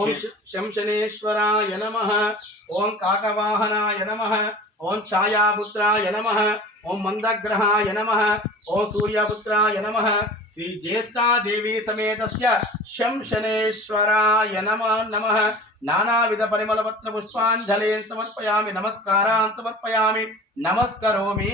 ओम शंशनेश्वराय नमः। ओम काकवाहनाय नमः। ओम छायापुत्राय नमः। ओम मंदग्रहाय नमः। ओम सूर्यपुत्राय नमः। श्री ज्येष्ठा देवी समेतस्य शंशनेश्वराय नमः। नानाविध परिमलपत्र पुष्पांजलिं समर्पयामि, नमस्कारान् समर्पयामि, नमस्करोमि।